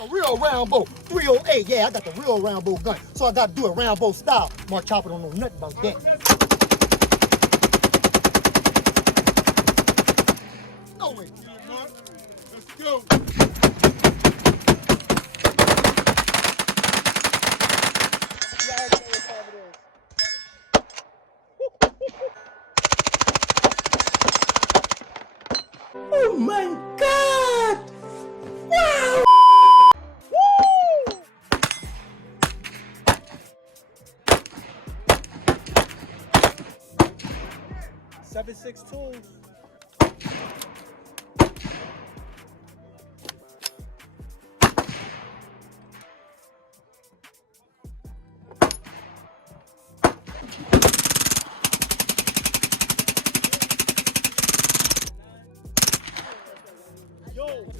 A real Rambo 308. Yeah, I got the real Rambo gun. So I got to do it Rambo style. Mark Chopper don't know nothing about that. Go with it. Let's go. Oh my God! Wow! Woo! 7.6 tools.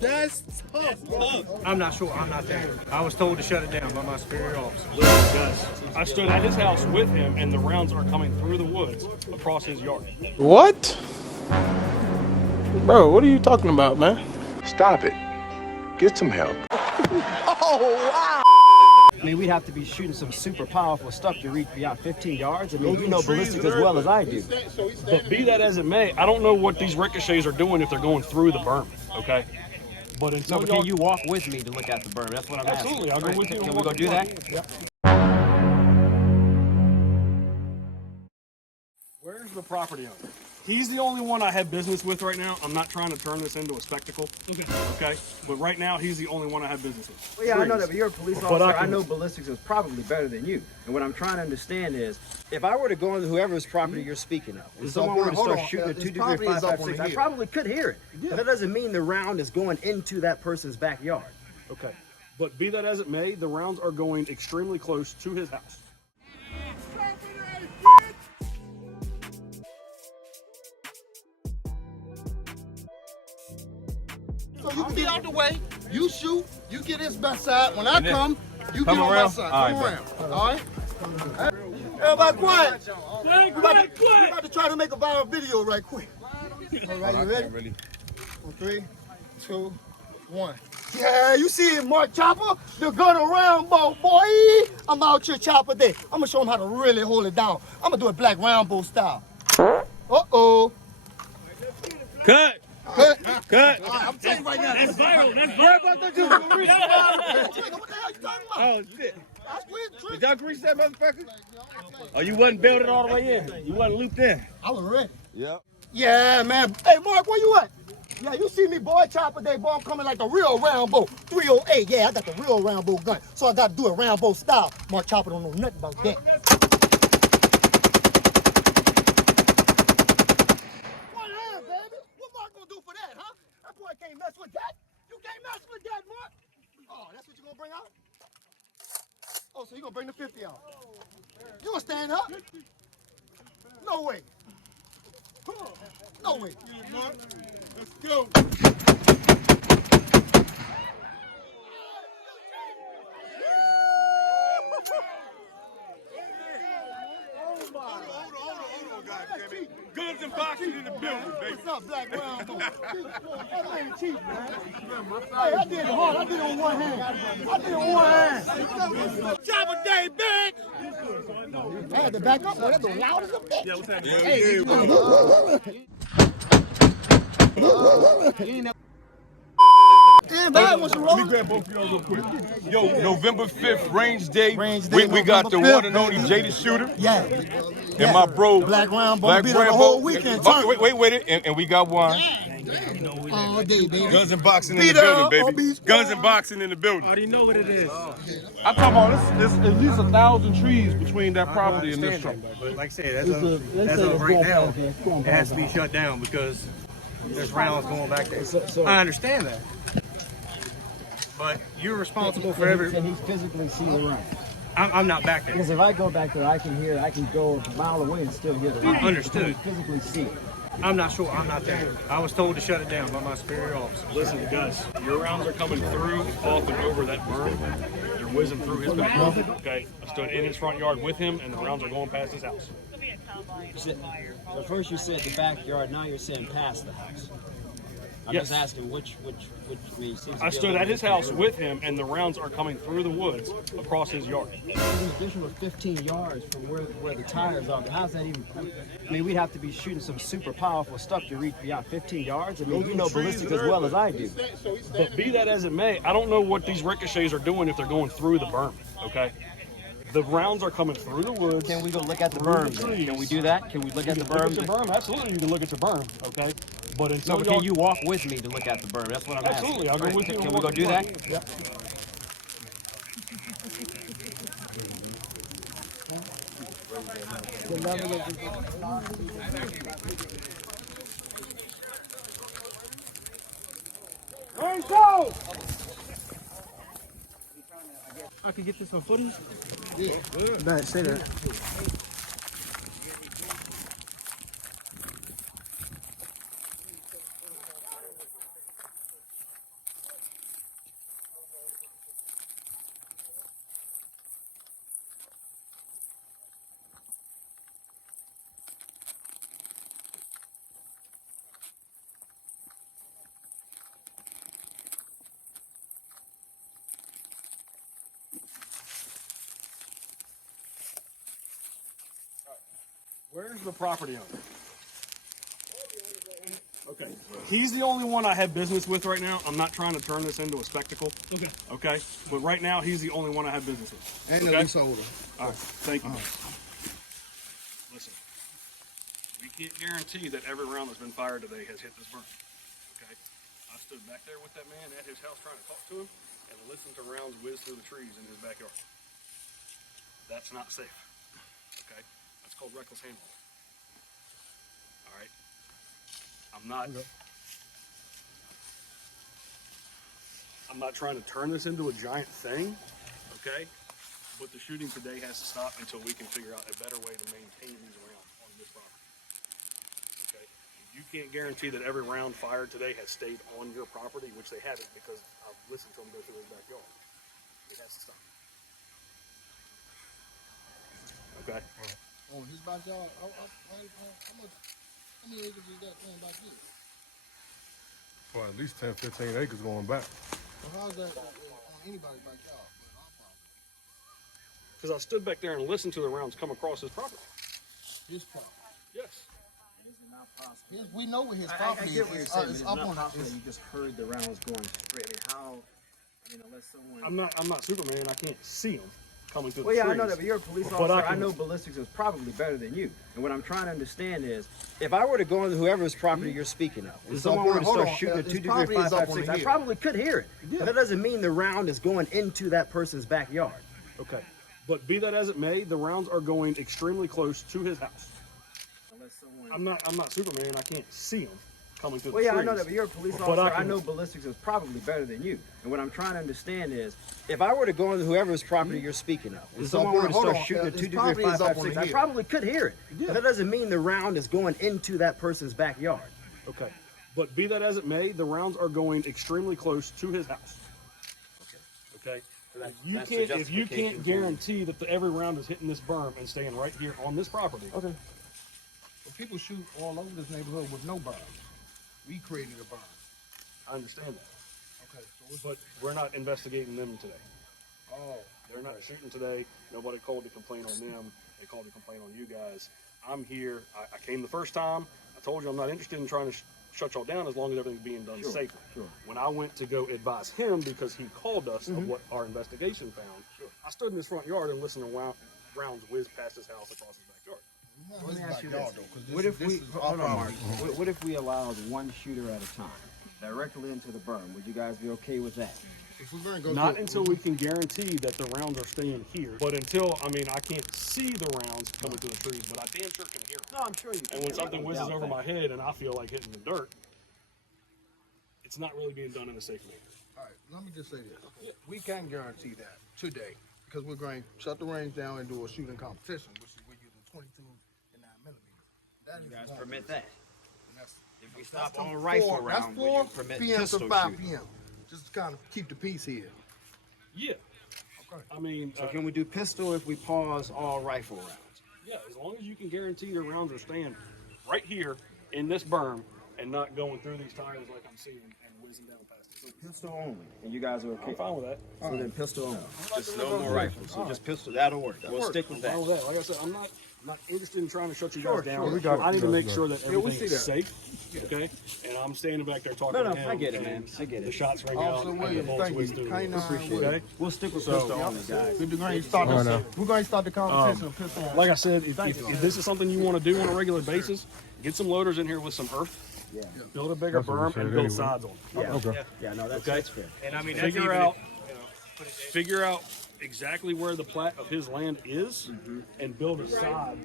That's tough, bro. I'm not sure. I'm not there. I was told to shut it down by my superior officer. Listen, guys, I stood at his house with him, and the rounds are coming through the woods across his yard. What? Bro, what are you talking about, man? Stop it. Get some help. I mean, we'd have to be shooting some super powerful stuff to reach beyond 15 yards. I mean, you know ballistics as well as I do. But be that as it may, I don't know what these ricochets are doing if they're going through the berm, okay? But So until can you walk with me to look at the berm? That's what I'm Absolutely, asking. I'll go with you. Can we go do that? Yep. Where's the property owner? He's the only one I have business with right now. I'm not trying to turn this into a spectacle, okay? But right now, he's the only one I have business with. Well, yeah, I know that, but you're a police But officer. I I know ballistics is probably better than you. And what I'm trying to understand is, if I were to go into whoever's property you're speaking of, and someone were to hold start on. shooting a His 2 degree property is up 5.56, on I the probably could hear it. But that doesn't mean the round is going into that person's backyard. Okay. But be that as it may, the rounds are going extremely close to his house. So you can get out the way, you shoot, you get his best side. When I come, you get on my side. Come around. All right? Everybody quiet. We about to try to make a viral video right quick. All right, you ready? 3, 2, 1. Yeah, you see it, Mark Chopper, the gun around, boy. I'm out here Chopper day. I'm gonna show him how to really hold it down. I'm gonna do it Black Rambo style. Uh-oh. Cut. Cut. Cut. All right, I'm telling you right now. That's viral. That's viral. What the hell you talking about? Oh, shit. That's weird, trick. Did y'all grease that motherfucker? Oh, you wasn't belted all the way in. You wasn't looped in. I was ready. Yep. Yeah, man. Hey, Mark, where you at? Yeah, you see me, boy, Chopper Day, boy, I'm coming like the real Rambo 308. Yeah, I got the real Rambo gun. So I got to do it Rambo style. Mark Chopper don't know nothing about that. One hand, baby. What Mark gonna do for that, huh? That boy can't mess with that. You can't mess with that, Mark. Oh, that's what you gonna bring out? Oh, so you gonna bring the 50 out? You gonna stand up? No way. No way. Let's go. Hold on, goddammit. Guns and boxing in the building, baby. What's up, Black Rambo? That ain't cheap, man. Hey, I did it hard. I did it on one hand. I did it on one hand. Chopper day, bitch. I had to back up, boy. That's the loudest of bitch. Yeah, what's happening? Damn, bad once you roll. Let me grab both of y'all real quick. Yo, November 5th, Range Day. Range Day, We got the November one and 5th, only baby. Jada Shooter. Yeah. And my bro, Black Rambo. Be there the whole weekend. Oh, wait. And we got one. All day, baby. Guns and boxing in Be the there, building, or baby. be Guns and boxing in the building. I already know what it is. I'm talking about this at least 1,000 trees between that property and this truck. But like I said, as of right now, it has to be shut down because there's rounds going back there. I understand that. But you're responsible for every. Can he physically see the round? I'm not back there. Because if I go back there, I can hear, I can go a mile away and still hear the round. Understood. Physically see it. I'm not sure. I'm not there. I was told to shut it down by my superior officer. Listen, guys, your rounds are coming through, off and over that berm. They're whizzing through his backyard. Okay, I stood in his front yard with him, and the rounds are going past his house. So first you said the backyard, now you're saying past the house. I'm Yes. just asking which we seems to I be stood a at little his house with him, and the rounds are coming through the woods across his yard. An additional 15 yards from where the tires are. But how's that even? I mean, we'd have to be shooting some super powerful stuff to reach beyond 15 yards. I mean, you know ballistics as well as I do. But be that as it may, I don't know what these ricochets are doing if they're going through the berm. Okay, the rounds are coming through the woods. Can we go look at the through berm? the Then? trees. Can we do that? Can we look at the Look at berm? your berm. Absolutely, you can look at your berm. Okay, but until No, but can you walk with me to look at the berm? That's what I'm Absolutely, asking. I'll go with you. Can we go do that? Yep. I could get this on footage. Bad, say that. Where's the property owner? Okay. He's the only one I have business with right now. I'm not trying to turn this into a spectacle. Okay. Okay. But right now, he's the only one I have business with. And the Okay? leaseholder. All right. Thank you. Listen, we can't guarantee that every round that's been fired today has hit this berm. Okay. I stood back there with that man at his house trying to talk to him and listen to rounds whiz through the trees in his backyard. That's not safe. Okay. That's called reckless handling. All right. I'm not trying to turn this into a giant thing, okay? But the shooting today has to stop until we can figure out a better way to maintain these rounds on this property. Okay? You can't guarantee that every round fired today has stayed on your property, which they haven't because I've listened to them go through his backyard. It has to stop. Okay? On his backyard, how many acres is that going back here? For at least 10, 15 acres going back. Well, how's that on anybody's backyard? But our property, Because I stood back there and listened to the rounds come across his property. his property. Yes. We know where his I property get what you're saying, but is. it's Up not on possible his. that you just heard the rounds going straight. I mean, how, unless someone... I'm not Superman. I can't see him coming through Well, the yeah, trees. I know that, but you're a police But officer. I can- know ballistics is probably better than you. And what I'm trying to understand is, if I were to go into whoever's property you're speaking of, and It's someone up were on- to hold start on, shooting a his 2 degree property is up 5.56, on I here. probably could hear it. But that doesn't mean the round is going into that person's backyard. Okay. But be that as it may, the rounds are going extremely close to his house. Unless someone... I'm not Superman. I can't see him coming through Well, the yeah, trees. I know that, but you're a police But officer. I can- know ballistics is probably better than you. And what I'm trying to understand is, if I were to go into whoever's property you're speaking of, and It's someone up were on- to hold start on, shooting a his 2 degree property is up on 5.56, I here. probably could hear it. But that doesn't mean the round is going into that person's backyard. Okay. But be that as it may, the rounds are going extremely close to his house. Okay. If you can't guarantee that every round is hitting this berm and staying right here on this property. Okay. But people shoot all over this neighborhood with no berm. We created a berm. I understand that. Okay. So But we're not investigating them today. oh, They're not shooting today. Nobody called to complain on them. They called to complain on you guys. I'm here. I came the first time. I told you I'm not interested in trying to shut y'all down as long as everything's being done safely. Sure. When I went to go advise him because he called us of what our investigation found, I stood in his front yard and listened to rounds whiz past his house across his backyard. Let me ask you backyard, this. though, 'cause What if this we, is our hold on, Mark. property. What if we allowed one shooter at a time directly into the berm? Would you guys be okay with that? If we're gonna go Not through- until we can guarantee that the rounds are staying here. But until, I can't see the rounds coming through the trees, but I damn sure can hear them. No, I'm sure you can. And when something whizzes over my head and I feel like hitting the dirt, it's not really being done in a safe manner. All right, let me just say this. We can't guarantee that today because we're going to shut the range down and do a shooting competition, which is we're using 22 and 9 millimeters. That You is guys one. permit that? And that's- If we that's stop from all rifle 4 round, would you permit PM pistol to 5 shooting? PM. Just to kind of keep the peace here. Yeah. Okay. So can we do pistol if we pause all rifle rounds? Yeah, as long as you can guarantee the rounds are staying right here in this berm and not going through these tires like I'm seeing and whizzing down past it. Pistol only. And you guys are okay? I'm fine with that. So then pistol only. Just no more rifles. So just pistol. That'll work. We'll stick with that. Fine with that. Like I said, I'm not interested in trying to shut you guys down. I need to make sure that everything is safe. Okay? And I'm standing back there talking to him. I get it, man. I get The it. shots ring out and the bullets whiz through. Okay? We'll stick with pistol only, guys. We're going to start the competition with pistol only. Like I said, if this is something you want to do on a regular basis, get some loaders in here with some earth. Yeah. Build a bigger berm and build sides on it. Yeah. Okay. Yeah, no, that's fair. And I mean, Figure out exactly where the plat of his land is, and build a sod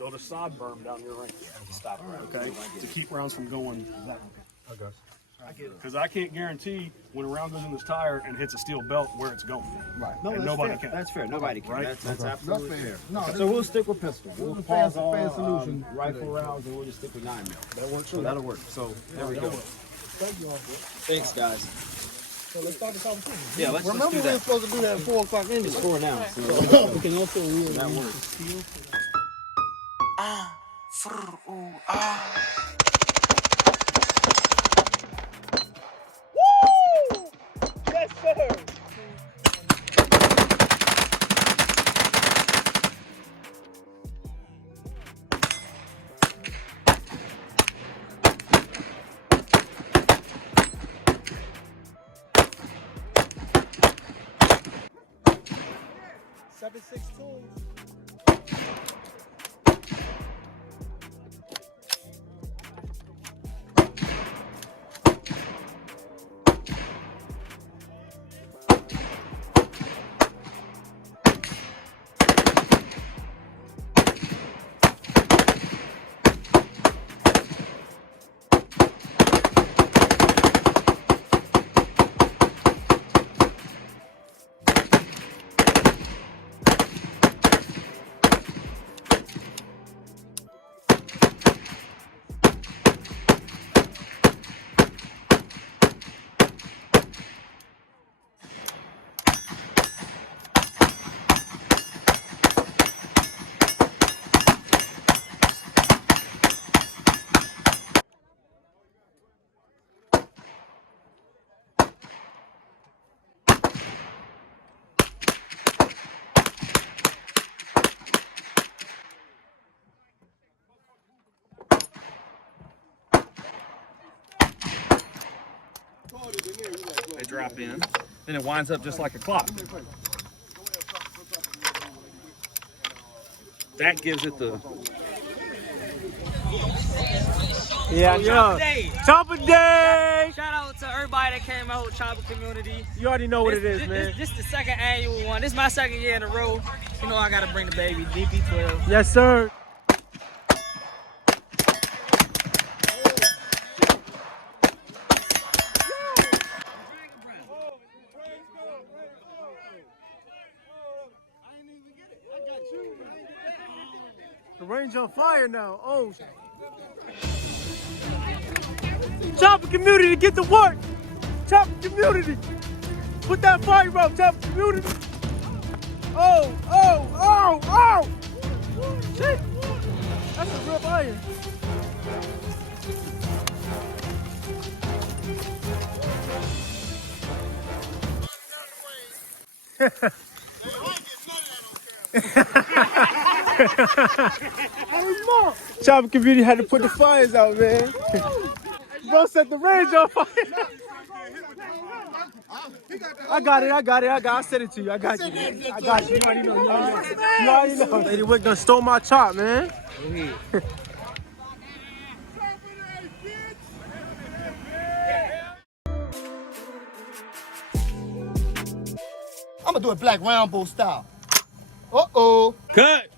berm down your range. Stop it, okay? To keep rounds from going that way. Okay. Because I can't guarantee when a round goes in this tire and hits a steel belt where it's going. Right. No, And that's nobody fair. can. That's fair. Nobody can. Right? That's absolutely fair. No, So we'll stick with pistol. We'll the pause fair all solution. rifle rounds, and we'll just stick with 9 mil. That works for So me. that'll work. So there we go. Thank you all. Thanks, guys. So let's start the competition. Yeah, let's Remember do we were that. supposed to do that at 4 o'clock anyway. It's 4 now. So We can also that works. They drop in, then it winds up just like a clock. That gives it the. Yeah. Chopper Day! Shout out to everybody that came out with Chopper Community. You already know what it is, man. This the second annual one. This is my second year in a row. You know I gotta bring the baby, DP12. Yes, sir. The range on fire now. Oh. Chopper Community, get to work. Chopper Community. Put that fire out, Chopper Community. Oh, oh, oh, oh. Shit. That's a real iron. Chopper Community had to put the fires out, man. Bro set the range on fire. I got it. I sent it to you. I got you. I got you. You already know. You already know. Lady Wick done stole my chop, man. I'm gonna do it black round bow style. Uh-oh. Cut!